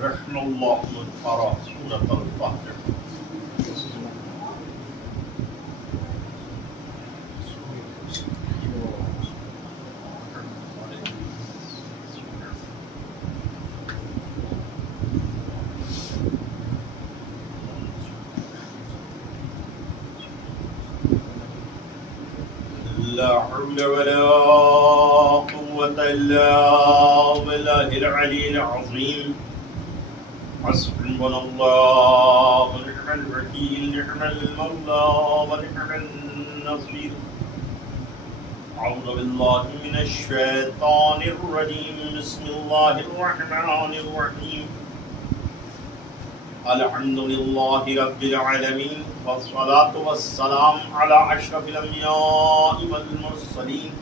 رحم الله من قرأ سورة الفاتحة. لا حول ولا قوة إلا بالله العلي العظيم. حسبنا الله ونعم الوكيل، نعم المولى ونعم النصير. أعوذ بالله من الشيطان الرجيم. بسم الله الرحمن الرحيم. الحمد لله رب العالمين، والصلاة والسلام على أشرف الأنبياء والمرسلين،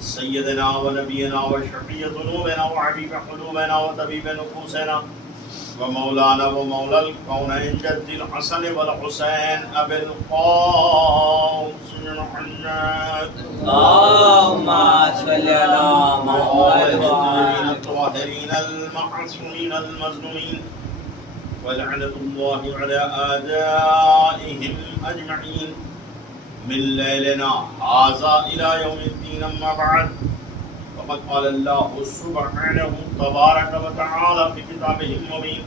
سيدنا ونبينا وشفيع ذنوبنا وحبيب قلوبنا وطبيب نفوسنا ومولانا ومولى الكونين جد الحسن والحسين أبي القاسم محمد. اللهم صل على محمد الطاهرين المعصومين المظلومين، ولعنة الله على أعدائهم أجمعين من ليلنا هذا إلى يوم الدين. أما بعد، وقد قال الله سبحانه تبارك وتعالى في كتابه المبين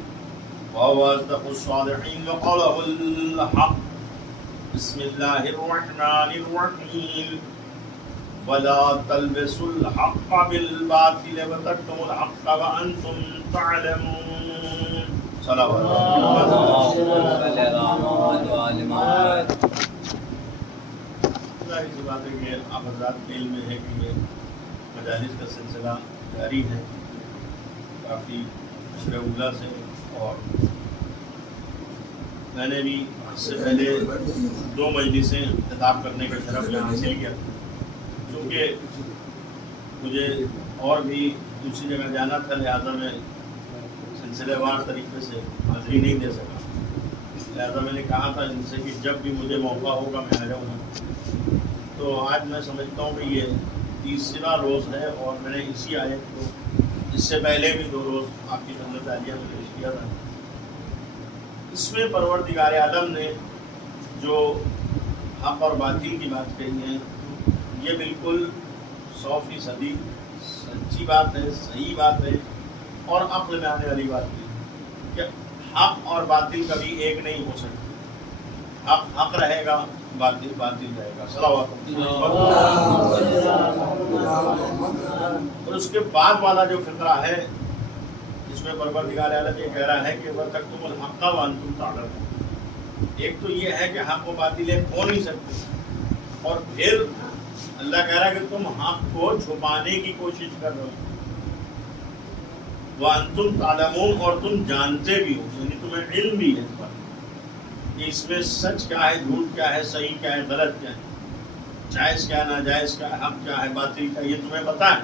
وهو أصدق الصادقين وقوله الحق. بسم الله الرحمن الرحيم. ولا تلبسوا الحق بالباطل وتكتموا الحق وأنتم تعلمون. صلوات ظاہر سی بات ہے کہ آپ حضرات کے علم میں ہے کہ یہ مجالس کا سلسلہ جاری ہے کافی عشر اولا سے، اور میں نے بھی اس سے پہلے 2 مجلسیں خطاب کرنے کا شرف یہاں حاصل کیا، چونکہ مجھے اور بھی دوسری جگہ جانا تھا، لہٰذا میں سلسلے وار طریقے سے حاضری نہیں دے سکا. لہٰذا میں نے کہا تھا ان سے کہ جب بھی مجھے موقع ہوگا میں آ جاؤں گا. تو آج میں سمجھتا ہوں کہ یہ 30واں روز ہے، اور میں نے اسی آیت کو اس سے پہلے بھی 2 روز آپ کی خدمت عالیہ میں پیش کیا تھا. اس میں پروردگار عالم نے جو حق اور باطل کی بات کہی ہے، یہ بالکل 100% سچی بات ہے، صحیح بات ہے، اور عقل میں آنے والی بات ہے کہ حق اور باطل کبھی ایک نہیں ہو سکتے. حق حق رہے گا، باطل باطل رہے گا. صلوات. اور اس کے بعد والا جو فقرہ ہے جس میں پروردگار عالم یہ کہہ رہا ہے کہ وَتَكْتُمُ الْحَقَّ وَأَنْتُمْ تَعْلَمُونَ. ایک تو یہ ہے کہ حق و باطل ایک ہو نہیں سکتے، اور پھر اللہ کہہ رہا ہے کہ تم حق کو چھپانے کی کوشش کر رہے ہو. وَأَنْتُمْ تَعْلَمُونَ، اور تم جانتے بھی ہو، یعنی تمہیں علم بھی ہے کہ اس میں سچ کیا ہے، جھوٹ کیا ہے، صحیح کیا ہے، غلط کیا ہے، جائز کیا ہے، ناجائز کیا ہے، حق کیا ہے، باطل کیا ہے، یہ تمہیں پتہ ہے،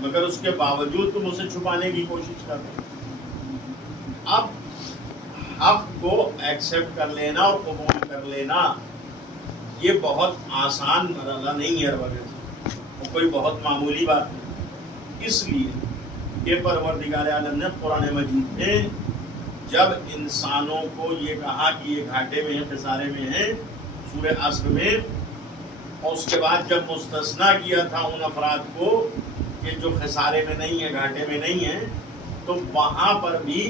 مگر اس کے باوجود تم اسے چھپانے کی کوشش کر رہے ہو. اب حق کو ایکسیپٹ کر لینا اور قبول کر لینا یہ بہت آسان مرحلہ نہیں ہے، وغیرہ وہ کوئی بہت معمولی بات نہیں. اس لیے کہ پروردگار عالم نے قرآن مجید میں جب انسانوں کو یہ کہا کہ یہ گھاٹے میں ہیں، خسارے میں ہیں، سورہ عصر میں، اور اس کے بعد جب مستثنا کیا تھا ان افراد کو کہ جو خسارے میں نہیں ہیں، گھاٹے میں نہیں ہیں، تو وہاں پر بھی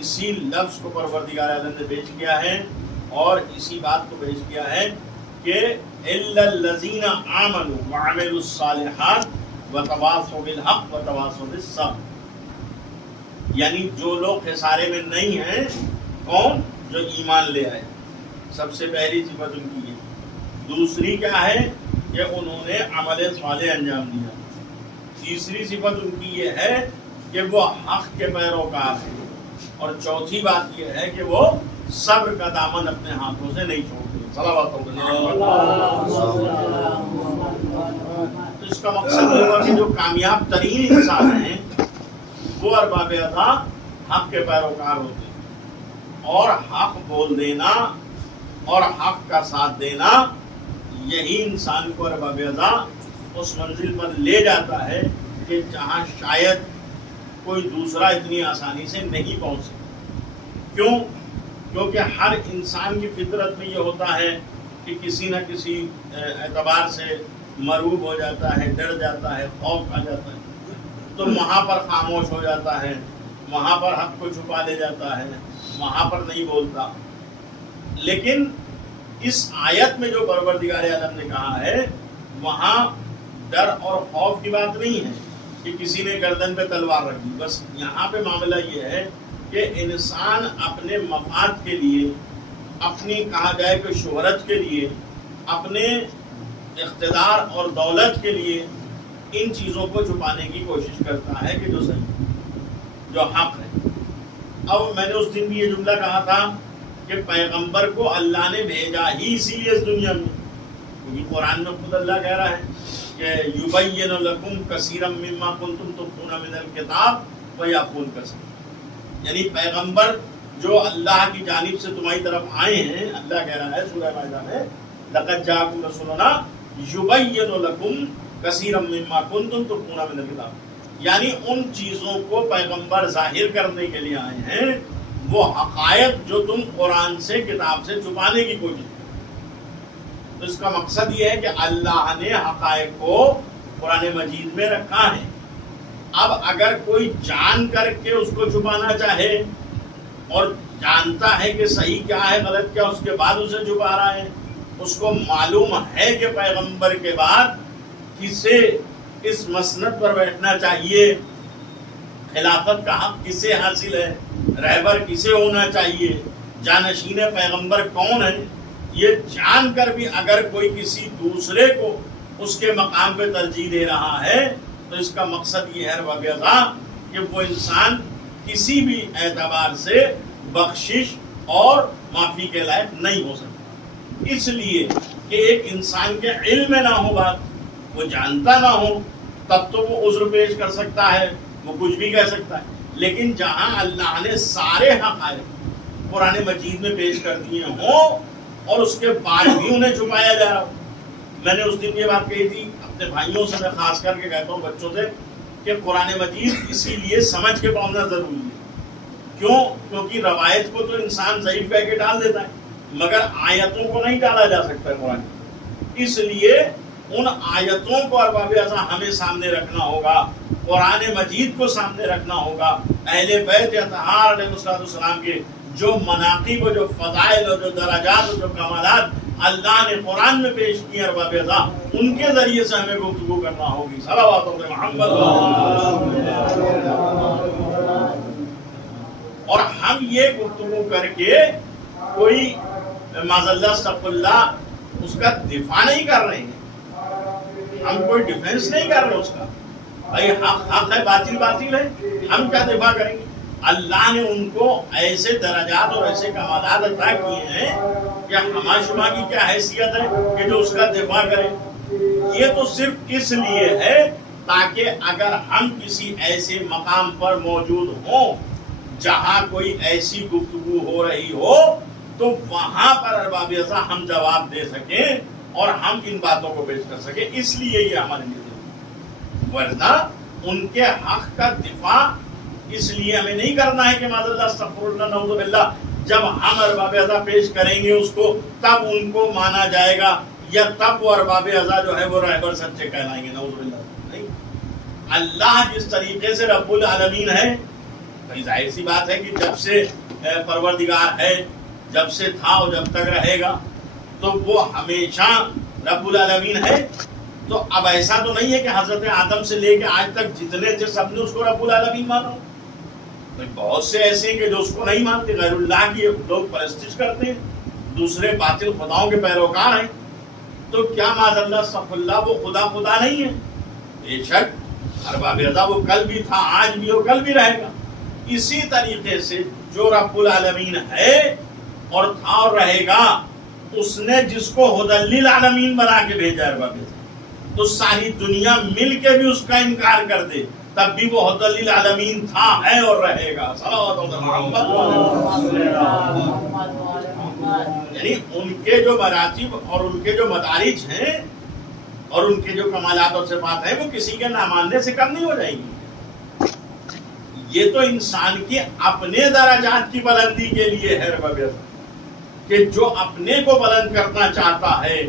اسی لفظ کو پروردگار عالم نے پیش کیا ہے، اور اسی بات کو پیش کیا ہے کہ إِلَّا الَّذِينَ آمَنُوا وَعَمِلُوا الصَّالِحَاتِ وَتَوَاصَوْا بِالْحَقِّ وَتَوَاصَوْا بِالصَّبْرِ. یعنی جو لوگ خسارے میں نہیں ہیں، کون؟ جو ایمان لے آئے. سب سے پہلی صفت ان کی ہے. دوسری کیا ہے کہ انہوں نے عمل صالح انجام دیا. تیسری صفت ان کی یہ ہے کہ وہ حق کے پیروکار ہیں. اور چوتھی بات یہ ہے کہ وہ صبر کا دامن اپنے ہاتھوں سے نہیں چھوڑتے. صلوات. تو اس کا مقصد ہوگا کہ جو کامیاب ترین انسان ہیں وہ ارباب عطا حق کے پیروکار ہوتے ہیں، اور حق بول دینا اور حق کا ساتھ دینا یہی انسان کو ارباب عطا اس منزل پر لے جاتا ہے کہ جہاں شاید کوئی دوسرا اتنی آسانی سے نہیں پہنچ سکتا. کیوں؟ کیونکہ ہر انسان کی فطرت میں یہ ہوتا ہے کہ کسی نہ کسی اعتبار سے مرعوب ہو جاتا ہے، ڈر جاتا ہے، خوف کھا جاتا ہے، تو وہاں پر خاموش ہو جاتا ہے، وہاں پر حق کو چھپا لے جاتا ہے، وہاں پر نہیں بولتا. لیکن اس آیت میں جو پروردگار عالم نے کہا ہے وہاں ڈر اور خوف کی بات نہیں ہے کہ کسی نے گردن پہ تلوار رکھ دی. بس یہاں پہ معاملہ یہ ہے کہ انسان اپنے مفاد کے لیے، اپنی کہا جائے کہ شہرت کے لیے، اپنے اقتدار اور دولت کے لیے ان چیزوں کو چھپانے کی کوشش کرتا ہے کہ جو صحیح، جو حق ہے. اب میں نے اس دن بھی یہ جملہ کہا تھا کہ پیغمبر کو اللہ نے بھیجا ہی اسی لیے اس دنیا میں، کیونکہ قرآن میں خود اللہ کہہ رہا ہے کہ یبین لکم کثیرا مما کنتم تخفون من الکتاب ویعفون کثیر. یعنی پیغمبر جو اللہ کی جانب سے تمہاری طرف آئے ہیں، اللہ کہہ رہا ہے سورہ مائدہ میں لقد جاءکم رسولنا یبین لکم کثیرا مما کنتم تخفون من الکتاب، یعنی ان چیزوں کو پیغمبر ظاہر کرنے کے لیے آئے ہیں وہ حقائق جو تم قرآن سے، کتاب سے چھپانے کی کوشش کرتے. تو اس کا مقصد یہ ہے کہ اللہ نے حقائق کو قرآن مجید میں رکھا ہے. اب اگر کوئی جان کر کے اس کو چھپانا چاہے اور جانتا ہے کہ صحیح کیا ہے غلط کیا، اس کے بعد اسے چھپا رہا ہے، اس کو معلوم ہے کہ پیغمبر کے بعد کسے اس مسند پر بیٹھنا چاہیے، خلافت کا حق کسے حاصل ہے، رہبر کسے ہونا چاہیے، جانشین پیغمبر کون ہے، یہ جان کر بھی اگر کوئی کسی دوسرے کو اس کے مقام پہ ترجیح دے رہا ہے تو اس کا مقصد یہ ہے ربیضہ کہ وہ انسان کسی بھی اعتبار سے بخشش اور معافی کے لائق نہیں ہو سکتا. اس لیے کہ ایک انسان کے علم میں نہ ہو بات، وہ جانتا نہ ہو، تب تو وہ عذر پیش کر سکتا ہے، وہ کچھ بھی کہہ سکتا ہے. لیکن جہاں اللہ نے سارے حقائق قرآن مجید میں پیش کر دیے ہوں اور اس کے بعد بھی انہیں چھپایا جا رہا ہو. میں نے اس دن یہ بات کہی تھی اپنے بھائیوں سے، میں خاص کر کے کہتا ہوں بچوں سے کہ قرآن مجید اسی لیے سمجھ کے پڑھنا ضروری ہے. کیوں؟ کیونکہ روایت کو تو انسان ضعیف کہہ کے ڈال دیتا ہے مگر آیتوں کو نہیں ڈالا جا سکتا ہے قرآن. اس لیے ان آیتوں کو ارباب اعضاء ہمیں سامنے رکھنا ہوگا، قرآن مجید کو سامنے رکھنا ہوگا. اہل بیت اطہار علیہ السلام کے جو مناقب، جو فضائل اور جو درجات اور جو کمالات اللہ نے قرآن میں پیش کیے ارباب اعضاء، ان کے ذریعے سے ہمیں گفتگو کرنا ہوگی. صلوات علی محمد. اور ہم یہ گفتگو کر کے کوئی معاذ اللہ استغفر اللہ اس کا دفاع نہیں کر رہے ہیں، ہم کوئی ڈیفنس نہیں کر رہے اس کا. بھائی حق حق ہے، باطل باطل ہے، ہم کیا دفاع کریں گے؟ اللہ نے ان کو ایسے درجات اور ایسے کمالات عطا کیے ہیں کہ ہمارا شما کی کیا حیثیت ہے کہ جو اس کا دفاع کریں. یہ تو صرف اس لیے ہے تاکہ اگر ہم کسی ایسے مقام پر موجود ہوں جہاں کوئی ایسی گفتگو ہو رہی ہو تو وہاں پر ارباب اعضاء ہم جواب دے سکیں اور ہم ان باتوں کو پیش کر سکیں. اس لیے یہ ہمارے لیے ورنہ ان کے حق کا دفاع اس لیے ہمیں نہیں کرنا ہے کہ معاذ اللہ استغفر اللہ نعوذ باللہ جب ہم ارباب اعضاء پیش کریں گے اس کو تب ان کو مانا جائے گا یا تب وہ ارباب اعضاء جو ہے وہ رہبر سچے کہلائیں گے. نعوذ باللہ. نہیں، اللہ جس طریقے سے رب العالمین ہے، ظاہر سی بات ہے کہ جب سے پروردگار ہے، جب سے تھا اور جب تک رہے گا تو وہ ہمیشہ رب العالمین ہے. تو اب ایسا تو نہیں ہے کہ حضرت آدم سے لے کے آج تک جتنے تھے سب نے اس کو رب العالمین مانو. بہت سے ایسے ہیں کہ جو اس کو نہیں مانتے، غیر اللہ کی لوگ پرستش کرتے ہیں، دوسرے باطل خداؤں کے پیروکار ہیں. تو کیا معاذ اللہ استغفر اللہ وہ خدا نہیں ہے؟ بے شک ارباب اعضاء وہ کل بھی تھا، آج بھی ہو، کل بھی رہے گا. اسی طریقے سے جو رب العالمین ہے اور تھا اور رہے گا، اس نے جس کو ہدی للعالمین بنا کے بھیجا ارباب اعضاء، تو ساری دنیا مل کے بھی اس کا انکار کر دے تب بھی وہ ہدی للعالمین تھا، ہے اور رہے گا. صلوات علی محمد. یعنی ان کے جو مراتب اور ان کے جو مدارج ہیں اور ان کے جو کمالات اور صفات ہیں وہ کسی کے نہ ماننے سے کم نہیں ہو جائیں گی. یہ تو انسان کے اپنے درجات کی بلندی کے لیے ہے کہ جو اپنے کو بلند کرنا چاہتا ہے،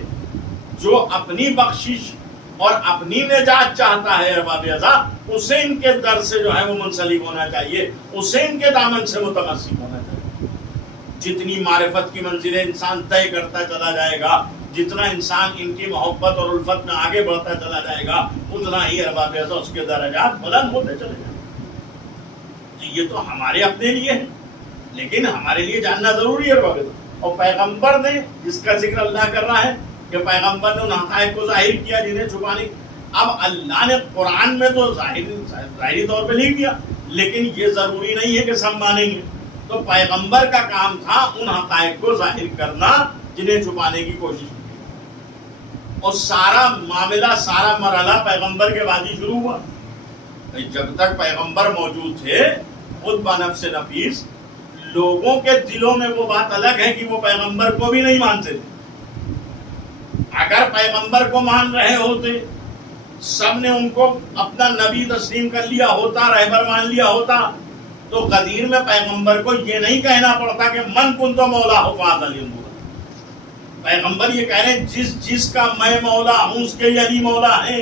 جو اپنی بخشش اور اپنی نجات چاہتا ہے ارباب ازا، اسے ان کے در سے جو ہے وہ منسلک ہونا چاہیے، اسے ان کے دامن سے متمسک ہونا چاہیے۔ جتنی معرفت کی منزلیں انسان طے کرتا چلا جائے گا، جتنا انسان ان کی محبت اور الفت میں آگے بڑھتا چلا جائے گا، اتنا ہی ارباب ازا اس کے درجات بلند ہوتے چلے جائیں گے۔ یہ تو ہمارے اپنے لیے ہے، لیکن ہمارے لیے جاننا ضروری ہے ارباب ازا۔ اور پیغمبر نے، جس کا ذکر اللہ کر رہا ہے کہ پیغمبر نے ان حقائق کو ظاہر کیا جنہیں چھپانے، اب اللہ نے قرآن میں تو ظاہری طور پہ لکھ دیا، لیکن یہ ضروری نہیں ہے کہ سب مانیں گے۔ تو پیغمبر کا کام تھا ان حقائق کو ظاہر کرنا جنہیں چھپانے کی کوشش کی، اور سارا معاملہ، سارا مرحلہ پیغمبر کے بعد ہی شروع ہوا۔ جب تک پیغمبر موجود تھے، خود بنفس نفیس لوگوں کے دلوں میں وہ بات الگ ہے کہ وہ پیغمبر کو بھی نہیں مانتے تھے۔ اگر پیغمبر کو مان رہے ہوتے، سب نے ان کو اپنا نبی تسلیم کر لیا ہوتا، رہبر مان لیا ہوتا، تو غدیر میں پیغمبر کو یہ نہیں کہنا پڑتا کہ من کنت مولا ہو فاضل المولا۔ پیغمبر یہ کہہ رہے ہیں جس کا میں مولا ہوں اس کے علی مولا ہیں۔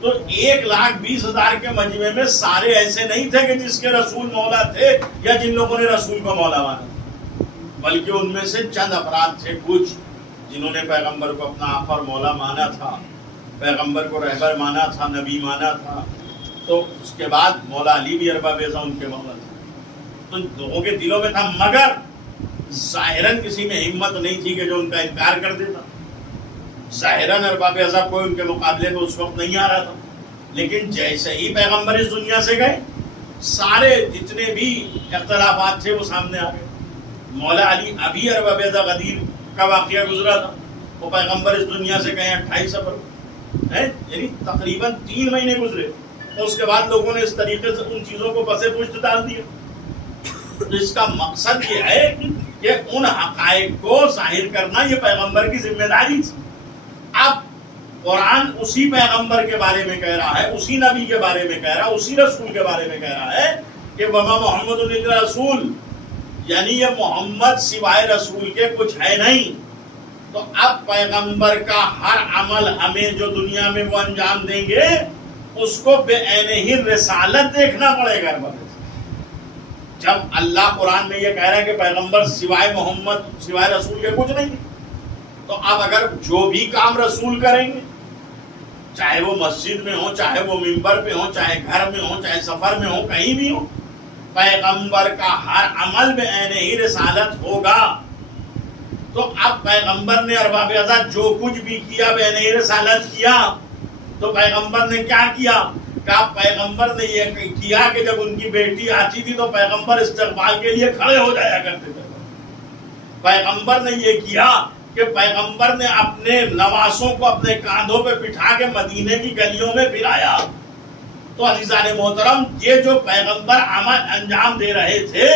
تو 1,20,000 کے مجمع میں سارے ایسے نہیں تھے کہ جس کے رسول مولا تھے یا جن لوگوں نے رسول کو مولا مانا، بلکہ ان میں سے چند افراد تھے کچھ جنہوں نے پیغمبر کو اپنا آقا اور مولا مانا تھا، پیغمبر کو رہبر مانا تھا، نبی مانا تھا۔ تو اس کے بعد مولا علی بھی ارباب ازا ان کے مولا تھے۔ تو لوگوں کے دلوں میں تھا، مگر ظاہراً کسی میں ہمت نہیں تھی کہ جو ان کا انکار کر دیتا۔ ظاہراً ارباب ازا کوئی ان کے مقابلے میں اس وقت نہیں آ رہا تھا، لیکن جیسے ہی پیغمبر اس دنیا سے گئے، سارے جتنے بھی اختلافات تھے وہ سامنے آ گئے۔ مولا علی ابھی ارباب ازا غدیر کا واقعہ گزرا تھا، وہ پیغمبر اس دنیا سے گئے 28 صفر، یعنی تقریباً 3 مہینے گزرے، اور اس کے بعد لوگوں نے اس طریقے سے ان چیزوں کو پسے پشت ڈال دیا۔ تو اس کا مقصد یہ ہے کہ ان حقائق کو ظاہر کرنا یہ پیغمبر کی ذمہ داری تھی۔ اب قرآن اسی پیغمبر کے بارے میں کہہ رہا ہے، اسی نبی کے بارے میں کہہ رہا ہے، اسی رسول کے بارے میں کہہ رہا ہے کہ وما محمد الا رسول، یعنی یہ محمد سوائے رسول کے کچھ ہے نہیں۔ تو اب پیغمبر کا ہر عمل ہمیں جو دنیا میں وہ انجام دیں گے، اس کو بے عین ہی رسالت دیکھنا پڑے گا۔ جب اللہ قرآن میں یہ کہہ رہا ہے کہ پیغمبر سوائے محمد، سوائے رسول کے کچھ نہیں، تو اب اگر جو بھی کام رسول کریں گے، چاہے وہ مسجد میں ہو، چاہے وہ ممبر پہ ہو، چاہے گھر میں ہو، چاہے سفر میں ہو، کہیں بھی ہو، پیغمبر کا ہر عمل بے عین ہی رسالت ہوگا۔ تو اب پیغمبر نے ارباب ازا جو کچھ بھی کیا بے عین ہی رسالت کیا۔ تو پیغمبر نے کیا کیا؟ کہا پیغمبر نے یہ کیا کہ جب ان کی بیٹی آتی تھی تو پیغمبر استقبال کے لیے کھڑے ہو جایا کرتے تھے۔ پیغمبر نے یہ کیا کہ پیغمبر نے اپنے نواسوں کو اپنے کاندھوں پہ بٹھا کے مدینے کی گلیوں میں پھرایا۔ تو عزیزان محترم، یہ جو پیغمبر عمل انجام دے رہے تھے،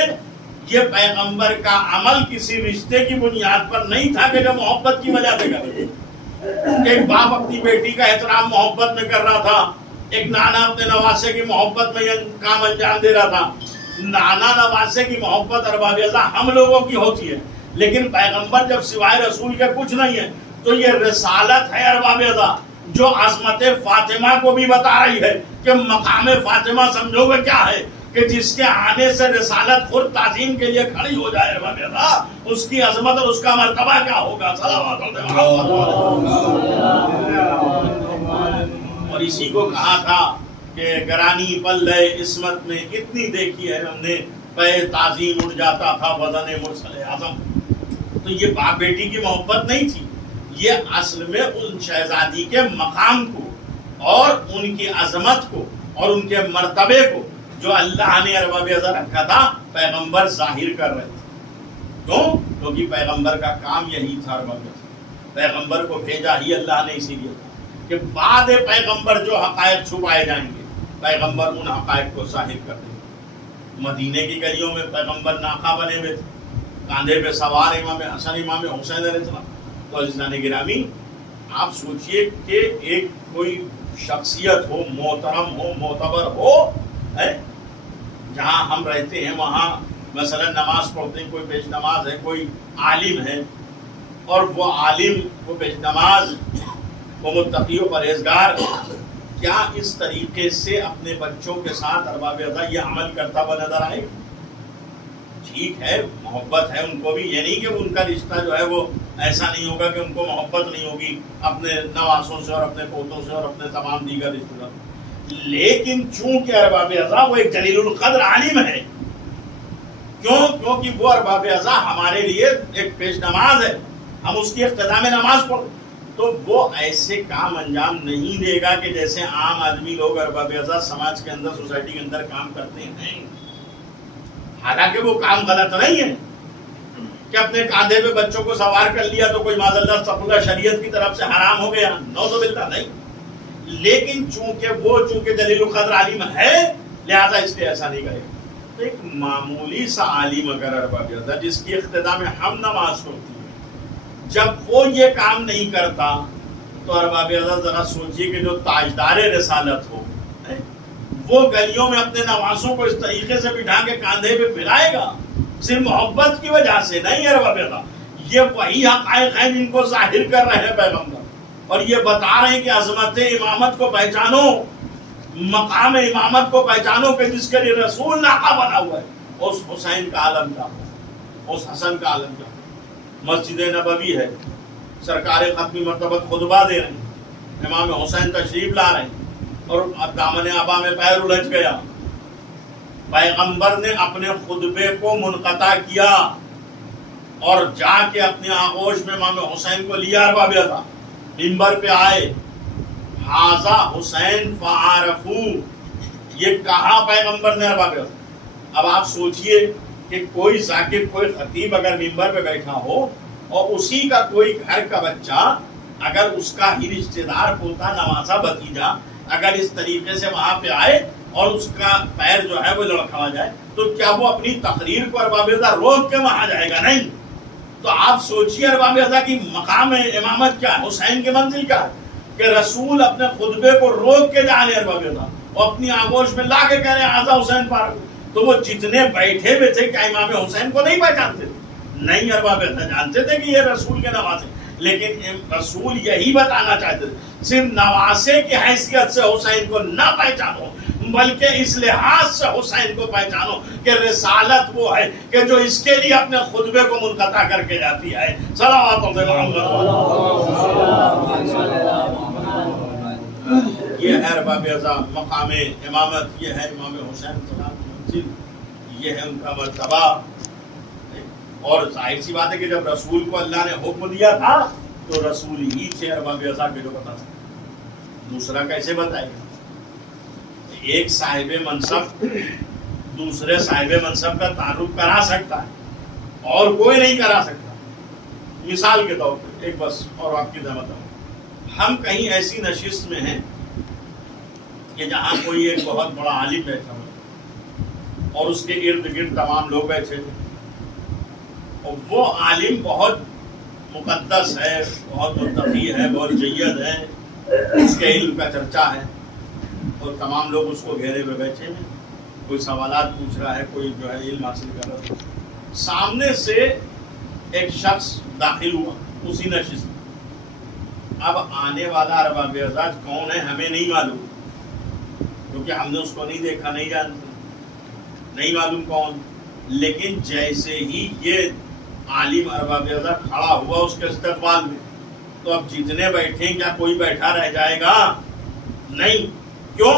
یہ پیغمبر کا عمل کسی رشتے کی بنیاد پر نہیں تھا کہ جو محبت کی وجہ سے کر رہے تھے۔ ایک باپ اپنی بیٹی کا احترام محبت میں کر رہا تھا، ایک نانا اپنے نواسے کی محبت میں یہ کام انجام دے رہا تھا۔ نانا نواسے کی محبت ارباب ازا ہم لوگوں کی ہوتی ہے، لیکن پیغمبر جب سوائے رسول کے کچھ نہیں ہے، تو یہ رسالت ہے ارباب ازا، جو عظمت فاطمہ کو بھی بتا رہی ہے کہ مقام فاطمہ سمجھو گے کیا ہے، کہ جس کے آنے سے رسالت خود تعظیم کے لیے کھڑی ہو جائے ارباب ازا، اس کی عظمت اور اس کا مرتبہ کیا ہوگا۔ صلوات اور اسی کو کہا تھا کہ گرانی پلے عصمت میں اتنی دیکھی ہے ہم نے، پہ تعظیم اڑ جاتا تھا وزن مرسل اعظم۔ تو یہ باپ بیٹی کی محبت نہیں تھی، یہ اصل میں ان شہزادی کے مقام کو اور ان کی عظمت کو اور ان کے مرتبے کو جو اللہ نے ارباب ازا رکھا تھا، پیغمبر ظاہر کر رہے تھے۔ کیوں؟ کیونکہ پیغمبر کا کام یہی تھا ارباب ازا، پیغمبر کو بھیجا ہی اللہ نے اسی لیے تھا کہ بعد پیغمبر جو حقائق چھپائے جائیں گے، پیغمبر ان حقائق کو ظاہر کر دیں گے۔ مدینے کی گلیوں میں پیغمبر ناقہ بنے ہوئے تھے، کاندھے پہ سوار امام حسن امام حسین علیہ السلام۔ تو عزیزان گرامی، آپ سوچئے کہ ایک کوئی شخصیت ہو، محترم ہو، معتبر ہو، جہاں ہم رہتے ہیں وہاں مثلا نماز پڑھتے ہیں، کوئی پیش نماز ہے، کوئی عالم ہے، اور وہ عالم، وہ پیش نماز، وہ متقی و پرہیزگار کیا اس طریقے سے اپنے بچوں کے ساتھ ارباب ازا یہ عمل کرتا ہوا نظر آئے؟ ٹھیک ہے، محبت ہے ان کو بھی، یہ نہیں کہ ان کا رشتہ جو ہے وہ ایسا نہیں ہوگا کہ ان کو محبت نہیں ہوگی اپنے نواسوں سے اور اپنے پوتوں سے اور اپنے تمام دیگر رشتہ داروں، لیکن چونکہ ارباب ازا وہ ایک جلیل القدر عالم ہے، کیونکہ وہ ارباب ازا ہمارے لیے ایک پیش نماز ہے، ہم اس کی اقتدا میں نماز پڑھیں، تو وہ ایسے کام انجام نہیں دے گا کہ جیسے عام آدمی لوگ ارباب ازا سماج کے اندر، سوسائٹی کے اندر کام کرتے ہیں۔ حالانکہ وہ کام غلط نہیں ہے کہ اپنے کاندھے پہ بچوں کو سوار کر لیا تو کوئی معاذ اللہ استغفر شریعت کی طرف سے حرام ہو گیا، نعوذ باللہ، نہیں، لیکن چونکہ جلیل القدر عالم ہے لہذا اس لیے ایسا نہیں کرے گا۔ ایک معمولی سا عالم اگر ارباب ازا جس کی اقتدا میں ہم نماز پڑھتی ہیں، جب وہ یہ کام نہیں کرتا تو ارباب ازا ذرا سوچیے کہ جو تاجدار رسالت ہو وہ گلیوں میں اپنے نواسوں کو اس طریقے سے بٹھا کے کاندھے پہ پھرائے گا، صرف محبت کی وجہ سے نہیں۔ ارباب ازا یہ وہی حقائق ہیں جن کو ظاہر کر رہے ہیں پیغمبر، اور یہ بتا رہے ہیں کہ عظمت امامت کو پہچانو، مقام امامت کو پہچانو کہ جس کے لیے رسول ناقہ بنا ہوا ہے، اس حسین کا عالم کیا ہو، اس حسن کا عالم کیا ہو۔ مسجد نبوی ہے، سرکار ختمی مرتبہ خطبہ دے رہے ہیں، امام حسین تشریف لا رہے ہیں، اور دامن آبا میں پیر الجھ گیا، پیغمبر نے اپنے خطبے کو منقطع کیا اور جا کے اپنے آغوش میں امام حسین کو لیا، ارباب ازا منبر پہ آئے، ھذا حسین فعارفو، یہ کہا پیغمبر نے ارباب ازا۔ اب آپ سوچئے کہ کوئی ذاکر، کوئی خطیب اگر منبر پہ بیٹھا ہو اور اسی کا کوئی گھر کا بچہ، اگر اس کا ہی رشتہ دار، پوتا، نواسا، بھتیجا اگر اس طریقے سے وہاں پہ آئے اور اس کا پیر جو ہے وہ لڑکھا جائے تو کیا وہ اپنی تقریر کو ارباب ازا روک کے وہاں جائے گا؟ نہیں۔ تو آپ سوچئے ارباب ازا کی مقام امامت کیا ہے، حسین کی منزل کیا ہے کہ رسول اپنے خطبے کو روک کے جا رہے ارباب ازا اور اپنی آغوش میں لا کے کہہ رہے ہیں ھذا حسین فاروق۔ تو وہ جتنے بیٹھے ہوئے تھے کیا امام حسین کو نہیں پہچانتے؟ نہیں، ارباب ازا جانتے تھے کہ یہ رسول کے نواسے، لیکن رسول یہی بتانا چاہتے تھے صرف نواسے کی حیثیت سے حسین کو نہ پہچانو، بلکہ اس لحاظ سے حسین کو پہچانو کہ رسالت وہ ہے کہ جو اس کے لیے اپنے خطبے کو منقطع کر کے جاتی ہے۔ صلوات محمد، یہ ہے ارباب ازا مقام امامت، یہ ہے امام حسین سلام کی منزل، یہ ہے ان کا مرتبہ۔ اور ظاہر سی بات ہے کہ جب رسول کو اللہ نے حکم دیا تھا تو رسول ہی تھے ارباب ازا کے جو بتا سکتے، دوسرا کیسے بتائے گا؟ ایک صاحب منصب دوسرے صاحب منصب کا تعارف کرا سکتا ہے اور کوئی نہیں کرا سکتا۔ مثال کے طور پر ایک بس اور آپ کی زحمت ہے، ہم کہیں ایسی نشست میں ہیں کہ جہاں کوئی ایک بہت بڑا عالم بیٹھا ہوا اور اس کے ارد گرد تمام لوگ بیٹھے ہوئے، اور وہ عالم بہت مقدس ہے، بہت متقی ہے، بہت جید ہے، اس کے علم کا چرچا ہے، اور تمام لوگ اس کو گھیرے میں بیٹھے ہیں، کوئی سوالات پوچھ رہا ہے، کوئی جو ہے علم حاصل کر رہا ہے۔ سامنے سے ایک شخص داخل ہوا اسی نشست میں، اب آنے والا ارباب ازا کون ہے ہمیں نہیں معلوم، کیونکہ ہم نے اس کو نہیں دیکھا، نہیں جانتے، نہیں معلوم کون، لیکن جیسے ہی یہ عالم ارباب ازا کھڑا ہوا اس کے استقبال میں، تو اب جتنے بیٹھے کیا کوئی بیٹھا رہ جائے گا؟ نہیں۔ کیوں؟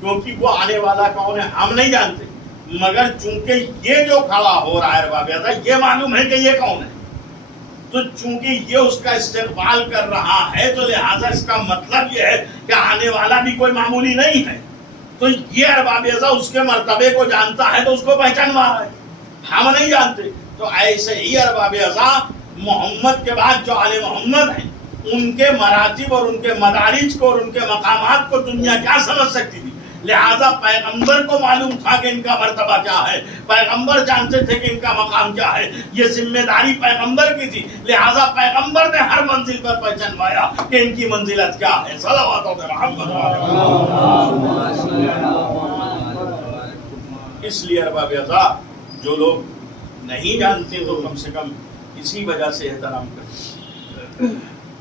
کیونکہ وہ آنے والا کون ہے ہم نہیں جانتے، مگر چونکہ یہ جو کھڑا ہو رہا ہے ارباب ازا یہ معلوم ہے کہ یہ کون ہے، تو چونکہ یہ اس کا استقبال کر رہا ہے تو لہٰذا اس کا مطلب یہ ہے کہ آنے والا بھی کوئی معمولی نہیں ہے، تو یہ ارباب ازا اس کے مرتبے کو جانتا ہے تو اس کو پہچانوا رہا ہے، ہم نہیں جانتے۔ تو ایسے ہی ارباب ازا محمد کے بعد جو آل محمد ہیں ان کے مراتب اور ان کے مدارج کو اور ان کے مقامات کو دنیا کیا سمجھ سکتی تھی؟ لہذا پیغمبر کو معلوم تھا کہ ان کا مرتبہ کیا ہے، پیغمبر جانتے تھے کہ ان کا مقام کیا ہے، یہ ذمہ داری پیغمبر کی تھی، لہذا پیغمبر نے ہر منزل پر پہچانوایا کہ ان کی منزلت کیا ہے۔ صلوات محمد۔ اس لیے ارباب اعضا جو لوگ نہیں جانتے تو کم سے کم اسی وجہ سے احترام کرتے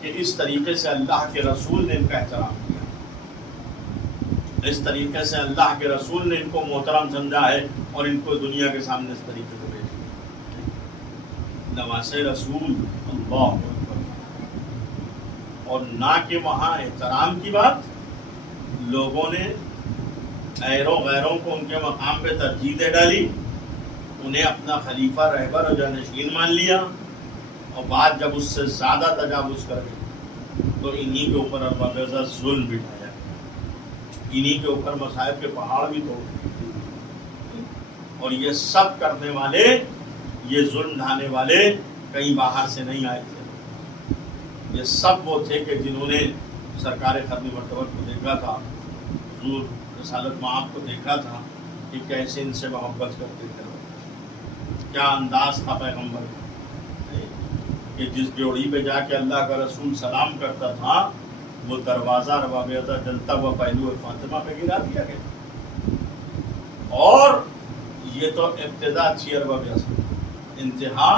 کہ اس طریقے سے اللہ کے رسول نے ان کا احترام کیا، اس طریقے سے اللہ کے رسول نے ان کو محترم سمجھا ہے اور ان کو دنیا کے سامنے اس طریقے سے بھیجا۔ نواسے رسول اللہ اکبر۔ اور نہ کہ وہاں احترام کی بات، لوگوں نے غیروں کو ان کے مقام پہ ترجیح دے ڈالی، انہیں اپنا خلیفہ رہبر اور جانشین مان لیا، اور بعد جب اس سے زیادہ تجاوز کر گئے تو انہی کے اوپر ارباب اعضا ظلم بٹھایا، انہی کے اوپر مصائب کے پہاڑ بھی توڑ دیے۔ اور یہ سب کرنے والے، یہ ظلم ڈھانے والے کہیں باہر سے نہیں آئے تھے، یہ سب وہ تھے کہ جنہوں نے سرکار ختم مرتبہ کو دیکھا تھا، حضور رسالت مآب کو دیکھا تھا کہ کیسے ان سے محبت کرتے تھے، کیا انداز تھا پیغمبر کہ جس ڈیوڑی پہ جا کے اللہ کا رسول سلام کرتا تھا وہ دروازہ ارباب اعضا جلتا ہوا پہلو فاطمہ پہ گرا دیا گیا۔ اور یہ تو ابتدا تھی ارباب اعضا، انتہا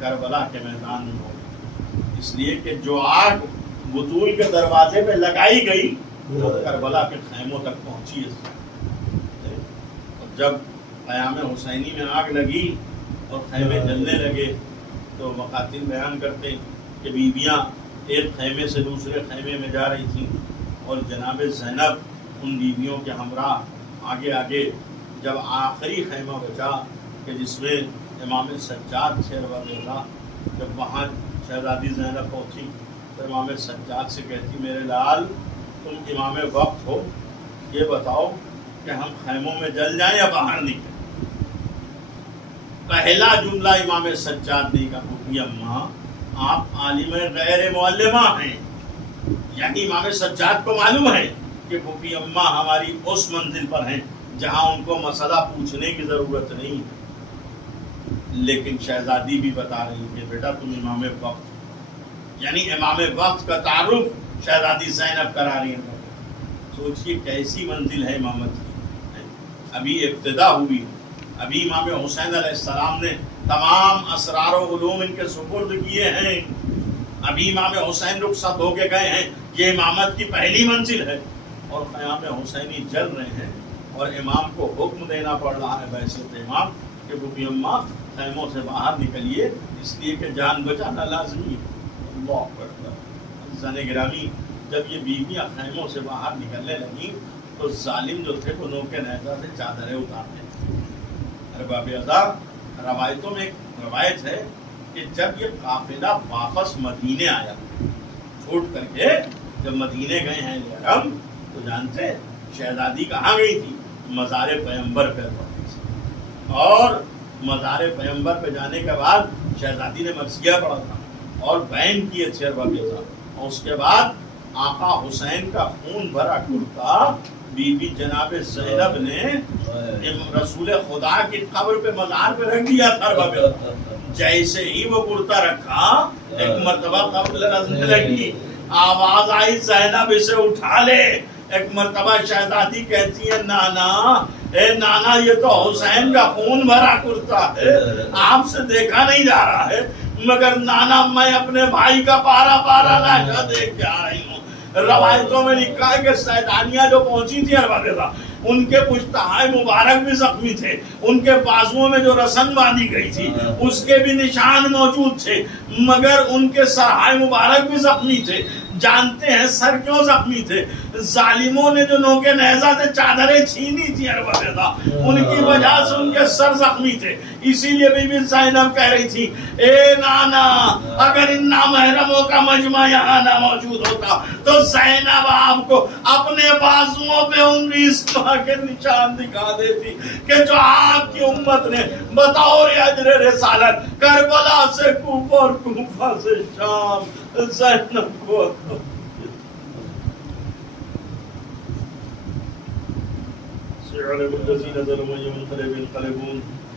کربلا کے میدان میں ہو گئی، اس لیے کہ جو آگ بطول کے دروازے پہ لگائی گئی وہ کربلا کے خیموں تک پہنچی ہے۔ اور جب قیام حسینی میں آگ لگی اور خیمے جلنے لگے تو مقاتل بیان کرتے کہ بیویاں ایک خیمے سے دوسرے خیمے میں جا رہی تھیں اور جناب زینب ان بیویوں کے ہمراہ آگے آگے، جب آخری خیمہ بچا کہ جس میں امام سجاد تھے ارباب اعضا، جب وہاں شہزادی زینب پہنچی تو امام سجاد سے کہتی میرے لال تم امام وقت ہو، یہ بتاؤ کہ ہم خیموں میں جل جائیں یا باہر نکلیں؟ پہلا جملہ امام سجاد نے کہا پھوپھی اماں آپ عالم غیر معلمہ ہیں، یعنی امام سجاد کو معلوم ہے کہ پھوپھی اماں ہماری اس منزل پر ہیں جہاں ان کو مسئلہ پوچھنے کی ضرورت نہیں، لیکن شہزادی بھی بتا رہی کہ بیٹا تم امام وقت، یعنی امام وقت کا تعارف شہزادی زینب کرا رہی ہیں۔ سوچئے کیسی منزل ہے امامت کی، ابھی ابتدا ہوئی، ابھی امام حسین علیہ السلام نے تمام اسرار و علوم ان کے سپرد کیے ہیں، ابھی امام حسین رخصت ہو کے گئے ہیں، یہ امامت کی پہلی منزل ہے، اور قیام حسینی جل رہے ہیں اور امام کو حکم دینا پڑ رہا ہے بحیثیت امام کہ پھوپھی اماں خیموں سے باہر نکلیے، اس لیے کہ جان بچانا لازمی ہے۔ اللہ اکبر۔ عزیزان گرامی، جب یہ بیویاں خیموں سے باہر نکلنے لگیں تو ظالم جو تھے وہ نوک نیزہ سے چادریں اتارتے تھے۔ ارباب اعضا، روایتوں میں ایک روایت ہے کہ جب یہ قافلہ واپس مدینے آیا، چھوڑ کر کے جب مدینے گئے ہیں حرم، تو جانتے شہزادی کہاں گئی تھی؟ مزار پیغمبر پہ پڑی تھی، اور مزار پیغمبر پہ جانے کے بعد شہزادی نے مرثیہ پڑھا تھا اور بیان کیے تھے ارباب اعضا، اور اس کے بعد آقا حسین کا خون بھرا کرتا بی بی جناب زینب نے رسول خدا کی قبر پہ مزار پہ رکھ دیا تھا ارباب اعضا۔ جیسے ہی وہ کرتا رکھا ایک مرتبہ قبر لرزنے لگی، آواز آئی زینب اسے اٹھا لے۔ ایک مرتبہ شہزادی کہتی ہے نانا، اے نانا یہ تو حسین کا خون بھرا کرتا ہے، آپ سے دیکھا نہیں جا رہا ہے، مگر نانا میں اپنے بھائی کا پارا پارا لاشا دیکھ کے آ رہی ہوں۔ روایتوں میں لکھا ہے کہ سیدانیاں جو پہنچی تھی ارباب اعضا، ان کے پشتہائے مبارک بھی زخمی تھے، ان کے بازوؤں میں جو رسن باندھی گئی تھی اس کے بھی نشان موجود تھے، مگر ان کے سرہائے مبارک بھی زخمی تھے۔ جانتے ہیں سر کیوں زخمی تھے؟ ظالموں نے جو نوکے نیزہ سے چادریں چھینی تھی ارباب اعضا، ان کی وجہ سے ان کے سر زخمی تھے۔ اسی لیے بی بی زینب کہہ رہی تھی اے نانا اگر ان نامحرموں کا مجمع یہاں نہ موجود ہوتا تو زینب آپ کو اپنے بازوؤں پہ انگلی اسما کے نشان دکھا دیتی کہ جو آپ کی امت نے بطور اجر رسالت کربلا سے کوفہ اور کوفہ سے شام زینب کو سيعلم الذين ظلموا يوم ينقلبون